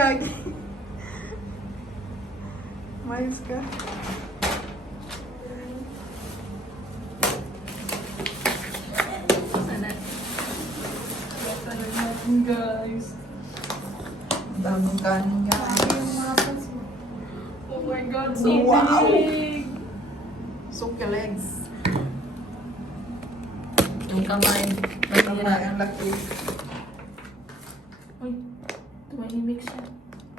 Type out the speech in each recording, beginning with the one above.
gagi. Mayos ka. Sana. Sana natin guys. Bagong kanin guys. Oh my God, so Wow. big! Suki legs. Yung kamay. Kamay ang laki. Uy, tumahimik siya.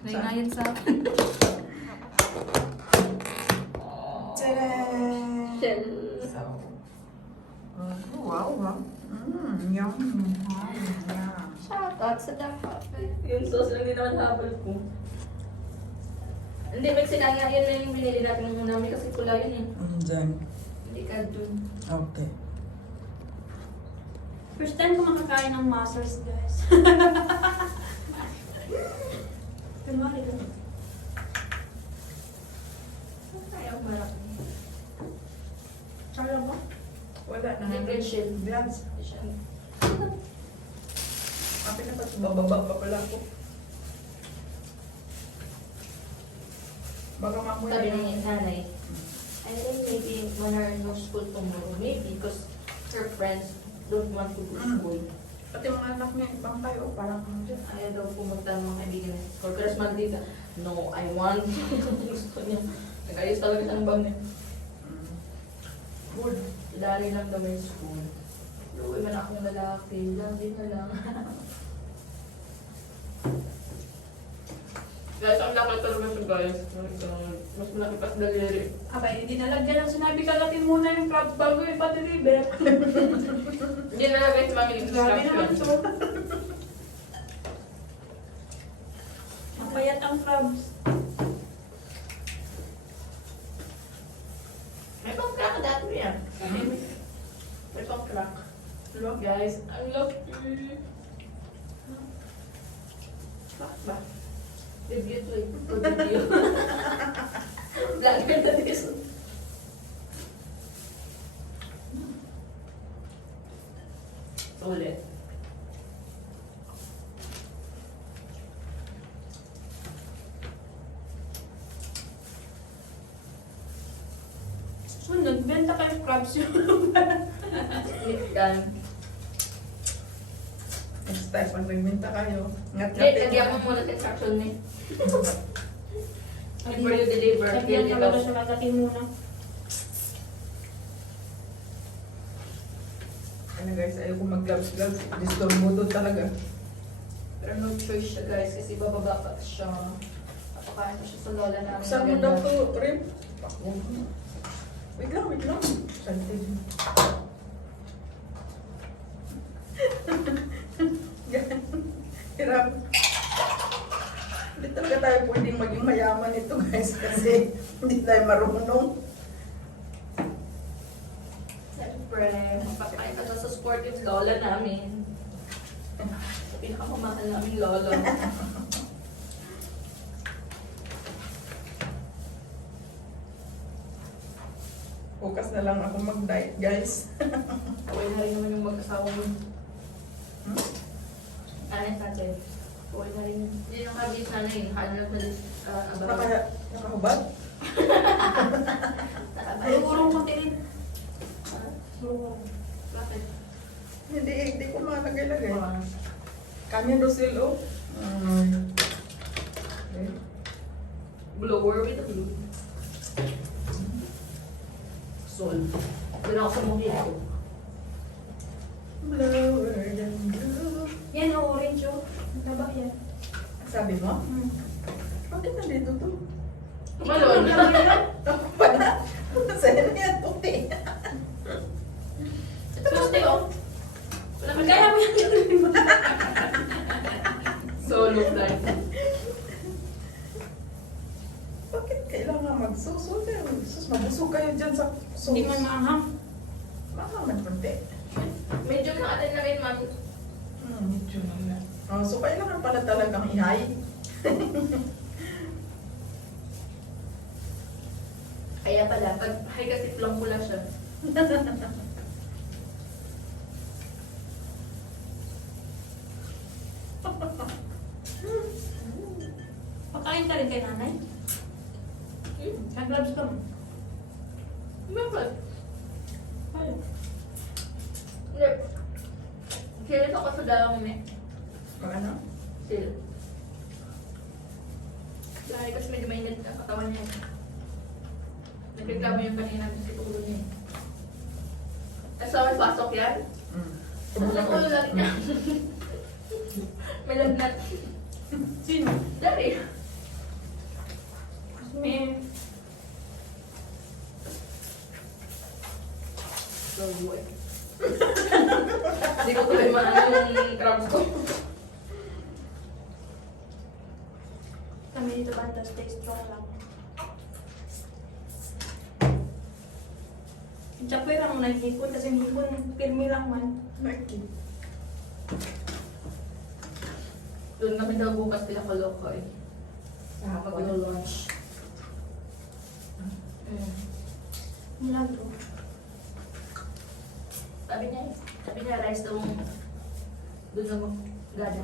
Naingayan sa akin. Tadaan! Shell. So, wow, wow. Yum. Yeah. Shoutout sa dapat. Yung sauce lang din naman habol ko. Hindi, Mexican nga yun na yung binili natin ng unami kasi pula yun eh. Diyan. Hindi ka dun. Okay. First time ko makakain ng muscles, guys. Kunwari ka. Ayaw marami. Tsaka ba? Wala na. Liquid shell. Gloves. Siya. Akin na pa. Bababa pa pala ako. Baka mamuya. Sabi ng nanay, I think maybe when her no school tomorrow, maybe because her friends don't want to go to school. Pati mga anak niya, ibang tayo, parang ano dyan. Ayaw daw pumunta ng mga kaibigan niya. For Christmas dito, no, I want. Gusto niya. Nag-ayos talaga siya ng bag niya. Good. Dali lang daw may school. Luwi man ako ng lalaki, lagi na lang. Guys, ang laki talaga ito guys. Mas malaki pa sa daliri. Abay, hindi nalagyan ng sinabi kagatin muna yung crabs bago yung pati libre. Hindi na lang guys, mami yung Grabe naman instruction. to. Mapayat ang crabs. May pang-crack dati yan. May pang-crack. Look guys, ang laki. Crack ba? Debut to it. Debut. Vlogger na this. Ulit. Sunod, benta kayo crabs yung Yan. Next time, pag nagbinta kayo, Wait, ngat-ngat lagyan mo muna sa instruction ni. Before you deliver, Lagyan fill it talaga up. siya kagatin muna. Ano guys, ayoko mag-gloves-gloves. Disturbo talaga. Pero no choice siya guys, kasi bababa pa siya. Napakain ko siya sa lola namin. Saan mo daw to, Rim? Wait lang, wait lang. Santin. Hirap. Hindi talaga tayo pwedeng maging mayaman ito guys kasi hindi tayo marunong. Siyempre, magpapakain ka daw sa sportive lola namin. Sa pinakamamahal naming lolo. Focus na lang ako mag-diet guys. Away na rin naman yung mag-asawa mo. Hmm? Ano natin? Away na rin yun. Hindi yung kagis na rin. Hanap na rin. Nakahubad? Urong konti rin. Urong. Bakit? Hindi ko malagay-lagay. Ah. Kanya Rosil, oh. Okay. Blower with a blue. Sol. Doon ako sa mojito. Blower than blue. Yan, orange oh. Ang taba yan. Sabi mo? Bakit nandito to? Tumalon. Ako pala. Sa'yo na yan, puti. Ito gusto yun. Wala ka Kaya mo yan. Solo flight. Bakit kailangan magsusod? Sus, mabusog kayo dyan sa sus. Hindi man maanghang. Maanghang punti. Medyo nakatan na rin, mami. Medyo na. Oh, so kailangan pala talagang ihay. Kaya pala, pag high kasi plong pula siya. rin kay nanay? Nag-gloves ka mo? Bakit? Ayaw. Hindi. Silit ako sa dalawang ni. Pag ano? Silit. Dahil kasi medyo mainit ang katawan niya. Nagreklamo yung kanina kasi ulo niya. Tapos ako pasok yan. Tapos ang ulo lang niya. May lagnat. Sino? Dari. Eh, So, buhay. Hindi ko tuloy maano yung crabs ko. kami dito banda, stay strong lang. Chapoy lang mo naghipon kasi hipon, pirmi lang man. Bakit? Doon kami daw bukas kila Kaloko eh. Mag-lunch. Milagro. Sabi niya rice daw doon na mag-gada.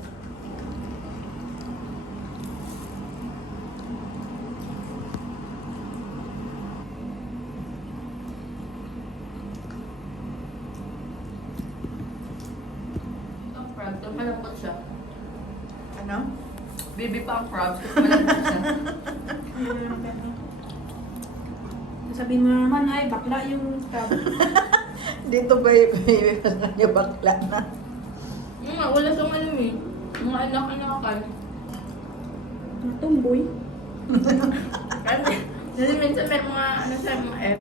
Ang crab, daw malambot siya. Ano? Baby pa ang crabs kasi malambot siya. Sabihin mo naman, ay, bakla yung crab. Dito ba yung niya bakla na? Wala siyang ano eh. Mga anak ang nakakain. Tumboy. Kasi minsan may mga ano siya, mga